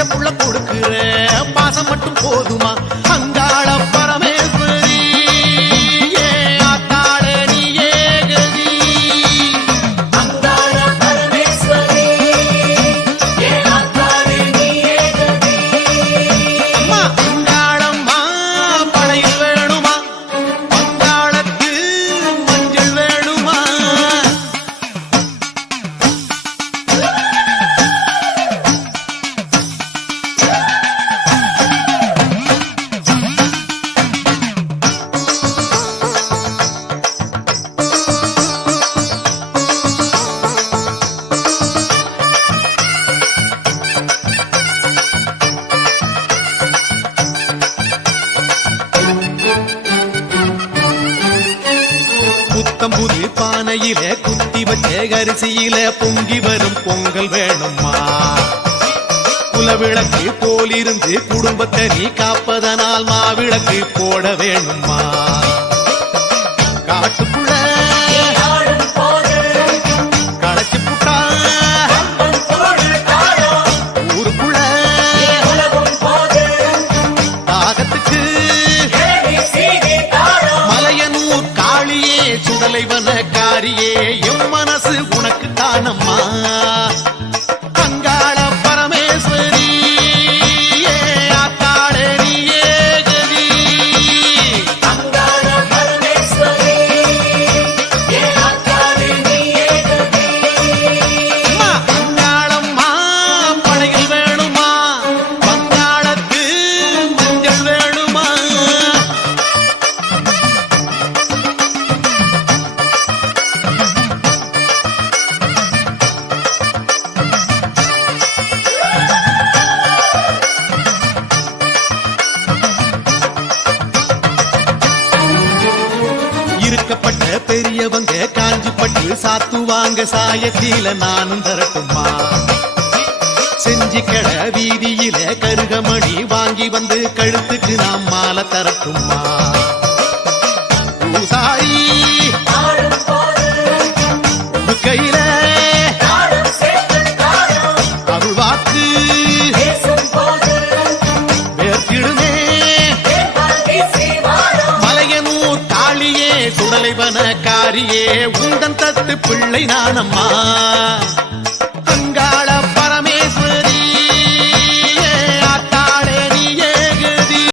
பச்சை புள்ள கொடுக்கிற பாசம் மட்டும் போதுமா அங்காள பரமேஸ்வரி புத்தம்புது பானையில குத்தி வச்ச அரிசியில பொங்கி வரும் பொங்கல் வேணுமா குலவிளக்கு போலிருந்து குடும்பத்தை நீ காப்பதனால் மாவிளக்கு போட வேணுமா காட்டுக்குள்ள களைச்சு புட்டா ஊருக்குள்ள தாகத்துக்கு மலையனூர் காளியே சுடலைவன காரியே எம் மனசு உனக்கு தானம்மா அங்காள பரமேஸ்வரி ஆத்தாளே நீயே கதி அங்காள பரமேஸ்வரி ஆத்தாளே நீயே கதி அங்காளம்மா படைகள் வேணுமா பங்காளத்து மஞ்சள் வேணுமா இருக்கப்பட்ட பெரியவங்க காஞ்சிப்பட்டு சாத்துவாங்க சாயத்தில நானும் தரட்டுமா செஞ்சி கடை வீதியில கருகமணி வாங்கி வந்து கழுத்துக்கு நாம் மாலை தரட்டுமா பூசாரி கையில அருள்வாக்கு வேர்த்திடுமே மலையனூர் காளியே சுடலைவன காரியே உந்தன் தத்து பிள்ளை நானம்மா